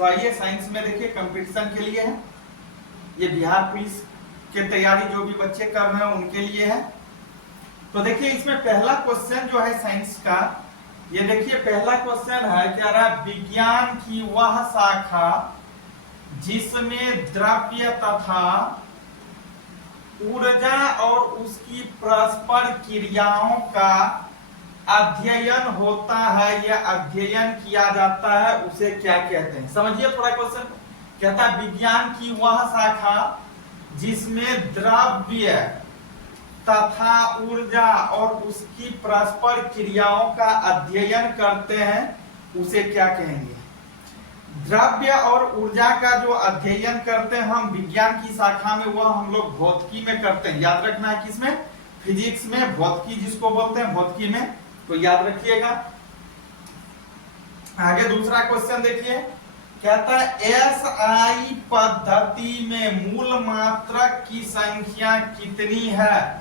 तो आइए साइंस में देखिए कंपटीशन के लिए है, ये बिहार पुलिस की तैयारी जो भी बच्चे कर रहे हैं उनके लिए है। तो देखिए इसमें पहला क्वेश्चन जो है साइंस का, ये देखिए पहला क्वेश्चन है, कह रहा है विज्ञान की वह शाखा जिसमें द्रव्य तथा ऊर्जा और उसकी परस्पर क्रियाओं का अध्ययन होता है या अध्ययन किया जाता है, उसे क्या कहते हैं। समझिए थोड़ा क्वेश्चन। कहता है विज्ञान की वह शाखा जिसमें द्रव्य तथा ऊर्जा और उसकी परस्पर क्रियाओं का अध्ययन करते हैं, उसे क्या कहेंगे। द्रव्य और ऊर्जा का जो अध्ययन करते हैं हम विज्ञान की शाखा में, वह हम लोग भौतिकी में करते हैं। याद रखना है किसमें, फिजिक्स में, भौतिकी जिसको बोलते हैं भौतिकी में, तो याद रखिएगा। आगे दूसरा क्वेश्चन देखिए, कहता है एसआई पद्धति में मूल मात्रक की संख्या कितनी है।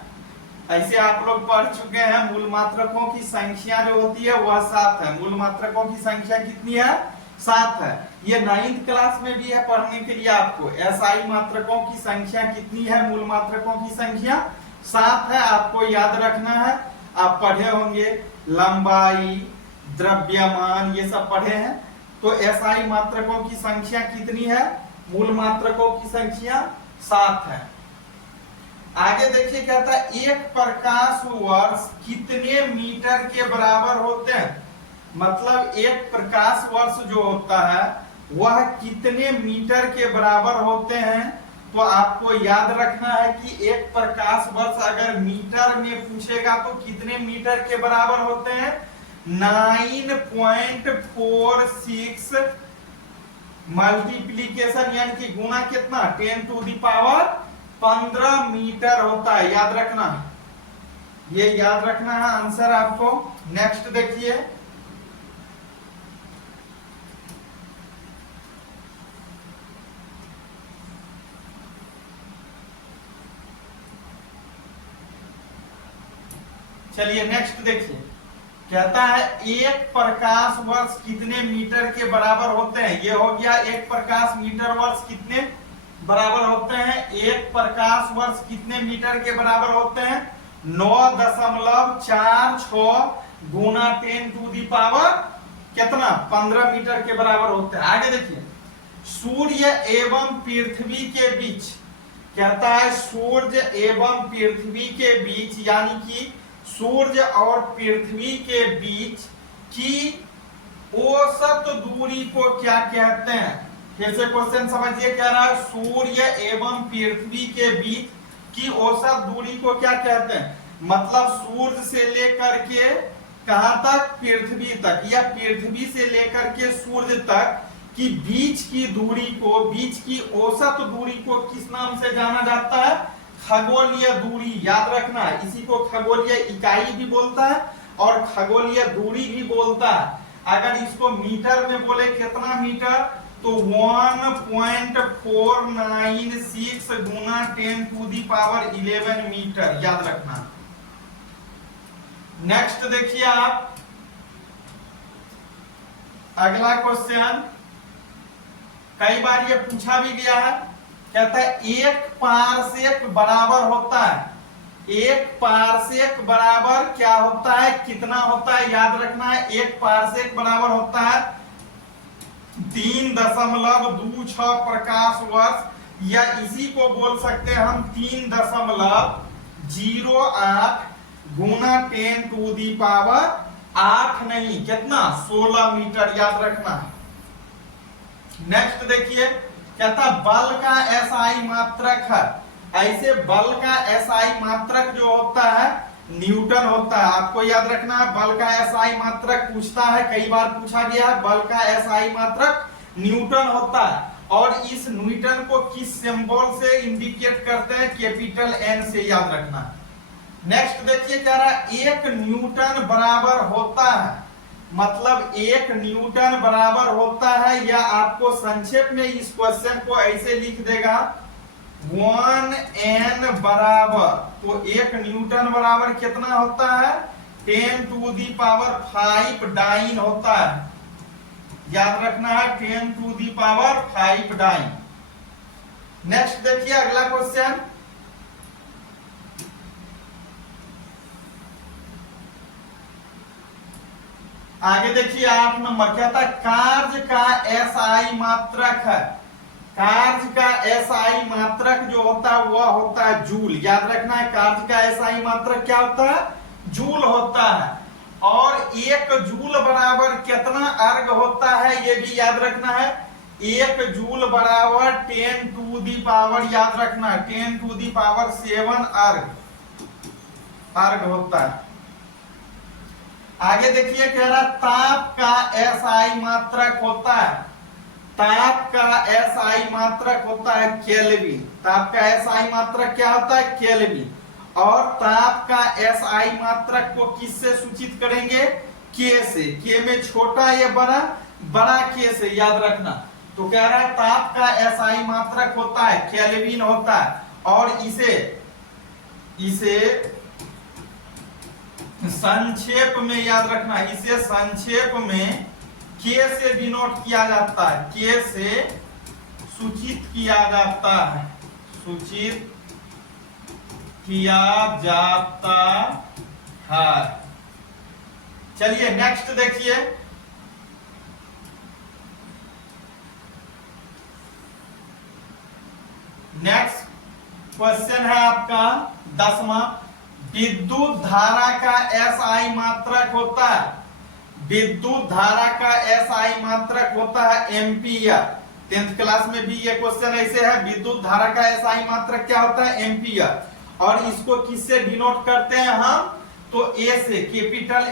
ऐसे आप लोग पढ़ चुके हैं, मूल मात्रकों की संख्या जो होती है वह 7 है। मूल मात्रकों की संख्या कितनी है, 7 है। ये 9th क्लास में भी है पढ़ने के लिए आपको। एसआई मात्रकों की संख्या कितनी है, मूल मात्रकों की संख्या 7 है, आपको याद रखना है। आप पढ़े होंगे लंबाई, द्रव्यमान, ये सब पढ़े हैं। तो एसआई मात्रकों की संख्या कितनी है, मूल मात्रकों की संख्या 7 है। आगे देखिए कहता है एक प्रकाश वर्ष कितने मीटर के बराबर होते हैं। मतलब एक प्रकाश वर्ष जो होता है वह कितने मीटर के बराबर होते हैं। तो आपको याद रखना है कि एक प्रकाश वर्ष अगर मीटर में पूछेगा तो कितने मीटर के बराबर होते हैं, 9.46 मल्टीप्लीकेशन यानी कि गुना कितना, 10⁻15 मीटर होता है। याद रखना, ये याद रखना है आंसर आपको। नेक्स्ट देखिए, चलिए नेक्स्ट देखिए, कहता है एक प्रकाश वर्ष कितने मीटर के बराबर होते हैं। ये हो गया एक प्रकाश मीटर वर्ष कितने बराबर होते हैं। एक प्रकाश वर्ष कितने मीटर के बराबर होते हैं, 9.46 गुना 10⁻15 मीटर के बराबर होते हैं। आगे देखिए, सूर्य एवं पृथ्वी के बीच, कहता है सूर्य एवं पृथ्वी के बीच यानी कि सूर्य और पृथ्वी के बीच की औसत दूरी को क्या कहते हैं। फिर से क्वेश्चन समझिए, कह रहा है सूर्य एवं पृथ्वी के बीच की औसत दूरी को क्या कहते हैं। मतलब सूर्य से लेकर के कहां तक, पृथ्वी तक, या पृथ्वी से लेकर के सूर्य तक की बीच की दूरी को, बीच की औसत दूरी को किस नाम से जाना जाता है, खगोलीय दूरी। याद रखना है, इसी को खगोलीय इकाई भी बोलता है और खगोलीय दूरी भी बोलता है। अगर इसको मीटर में बोले कितना मीटर, तो 1.496 गुना 10⁻11 मीटर। याद रखना। नेक्स्ट देखिए आप, अगला क्वेश्चन कई बार ये पूछा भी गया है। कहता है एक पारसेक बराबर होता है, एक पारसेक बराबर क्या होता है, कितना होता है। याद रखना है, एक पारसेक बराबर होता है 3.26 प्रकाश वर्ष, या इसी को बोल सकते हैं हम 3.08 गुना 10⁸ नहीं, कितना, 16 मीटर। याद रखना। नेक्स्ट देखिए, कहता बल का एसआई मात्रक है। ऐसे बल का एसआई मात्रक जो होता है न्यूटन होता है। आपको याद रखना है, बल का एसआई मात्रक पूछता है, कई बार पूछा गया है। बल का एसआई मात्रक न्यूटन होता है और इस न्यूटन को किस सिंबल से इंडिकेट करते हैं, कैपिटल एन से। याद रखना। नेक्स्ट देखिए, कह रहा है एक न्यूटन बराबर होता है। मतलब एक न्यूटन बराबर होता है, या आपको संक्षेप में इस क्वेश्चन को ऐसे लिख देगा 1n बराबर, तो एक न्यूटन बराबर कितना होता है, 10⁵ डाइन होता है। याद रखना है 10⁵ डाइन। नेक्स्ट देखिए अगला क्वेश्चन, आगे देखिए 8 नंबर क्या था, कार्य का एसआई मात्रक है। कार्य का एसआई मात्रक जो होता है वह होता है जूल। याद रखना है कार्य का एसआई मात्रक क्या होता है, जूल होता है। और 1 जूल बराबर कितना अर्ग होता है ये भी याद रखना है। 1 जूल बराबर 10⁻, याद रखना 10⁷ अर्ग होता है। आगे देखिए कह रहा ताप का एसआई मात्रक होता है, ताप का एसआई मात्रक होता है केल्विन। ताप का एसआई मात्रक क्या होता है, केल्विन। और ताप का एसआई मात्रक को किससे सूचित करेंगे, के से। के में छोटा या बड़ा, बड़ा के से, याद रखना। तो कह रहा है ताप का एसआई मात्रक होता है केल्विन होता है। और इसे संक्षेप में याद रखना, इसे संक्षेप में के से डिनोट किया जाता है, के से सूचित किया जाता है, सूचित किया जाता है। चलिए नेक्स्ट देखिए, नेक्स्ट क्वेश्चन है आपका 10वां। विद्युत धारा का एसआई मात्रक होता है, विद्युत धारा का एसआई मात्रक होता है एम्पियर। 10th क्लास में भी ये क्वेश्चन ऐसे है, विद्युत धारा का एसआई मात्रक क्या होता है, एम्पियर। और इसको किससे डिनोट करते हैं हम, तो ए से, कैपिटल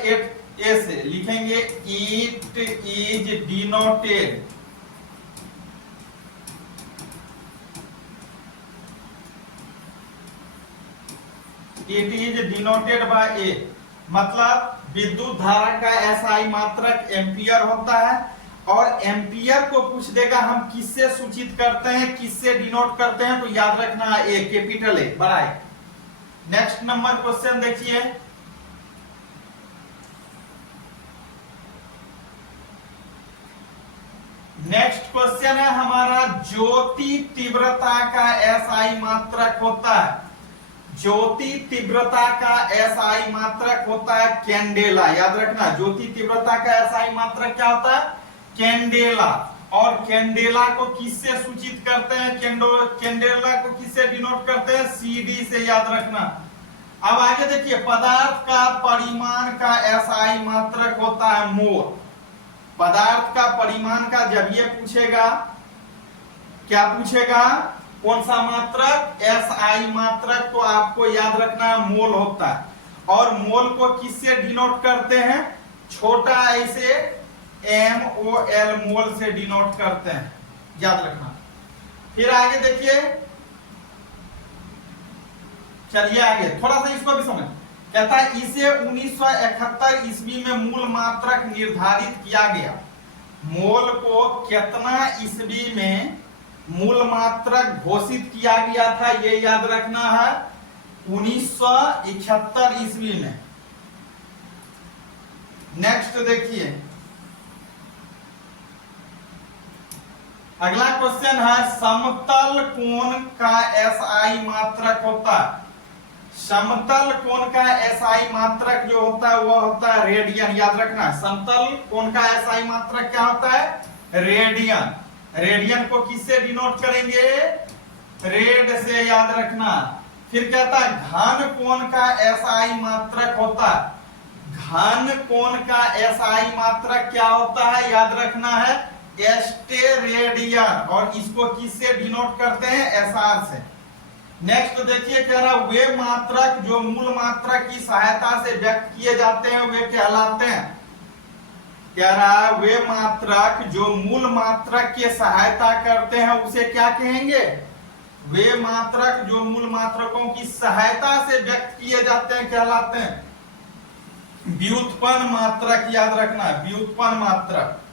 ए से लिखेंगे। It is denoted, it is denoted by A, मतलब विद्युत धारा का एसआई मात्रक एम्पियर होता है। और एम्पियर को पूछ देगा हम किससे सूचित करते हैं, किससे डिनोट करते हैं, तो याद रखना ए, कैपिटल ए, बड़ा ए। नेक्स्ट नंबर क्वेश्चन देखिए, नेक्स्ट क्वेश्चन है हमारा ज्योति तीव्रता का एसआई मात्रक होता है, ज्योति तीव्रता का एसआई मात्रक होता है कैंडेला। याद रखना ज्योति तीव्रता का एसआई मात्रक क्या होता है, कैंडेला। और कैंडेला को किससे सूचित करते हैं, कैंडेला को किससे डिनोट करते हैं, सीडी से, याद रखना। अब आगे देखिए, पदार्थ का परिमाण का एसआई मात्रक होता है मोल। पदार्थ का परिमाण का जब ये पूछेगा, क्या पूछेगा, कौन सा मात्रक, एसआई मात्रक, तो आपको याद रखना मोल होता है। और मोल को किससे डिनोट करते हैं, छोटा ऐसे MOL, मोल से डिनोट करते हैं, याद रखना। फिर आगे देखिए, चलिए आगे थोड़ा सा इसको भी समझ। कहता है इसे 1971 ईस्वी में मूल मात्रक निर्धारित किया गया। मोल को कितना ईस्वी में मूल मात्रक घोषित किया गया था, ये याद रखना है, 1971 ईस्वी में। नेक्स्ट देखिए, अगला क्वेश्चन है समतल कोण का एसआई मात्रक होता है। समतल कोण का एसआई मात्रक जो होता है वह होता है रेडियन। याद रखना समतल कोण का एसआई मात्रक क्या होता है, रेडियन। रेडियन को किससे डिनोट करेंगे, रेड से, याद रखना। फिर कहता है घन कोण का एसआई मात्रक होता है, घन कोण का एसआई मात्रक क्या होता है, याद रखना है एस्टेरेडियन। और इसको किससे डिनोट करते हैं, एसआर से। नेक्स्ट देखिए कह रहा वे मात्रक जो मूल मात्रक की सहायता से व्यक्त किए जाते हैं वे कहलाते हैं, कह रहा वे मात्रक जो मूल मात्रक की सहायता करते हैं उसे क्या कहेंगे, वे मात्रक जो मूल मात्रकों की सहायता से व्यक्त किए जाते हैं कहलाते हैं व्युत्पन्न मात्रक। याद रखना व्युत्पन्न मात्रक।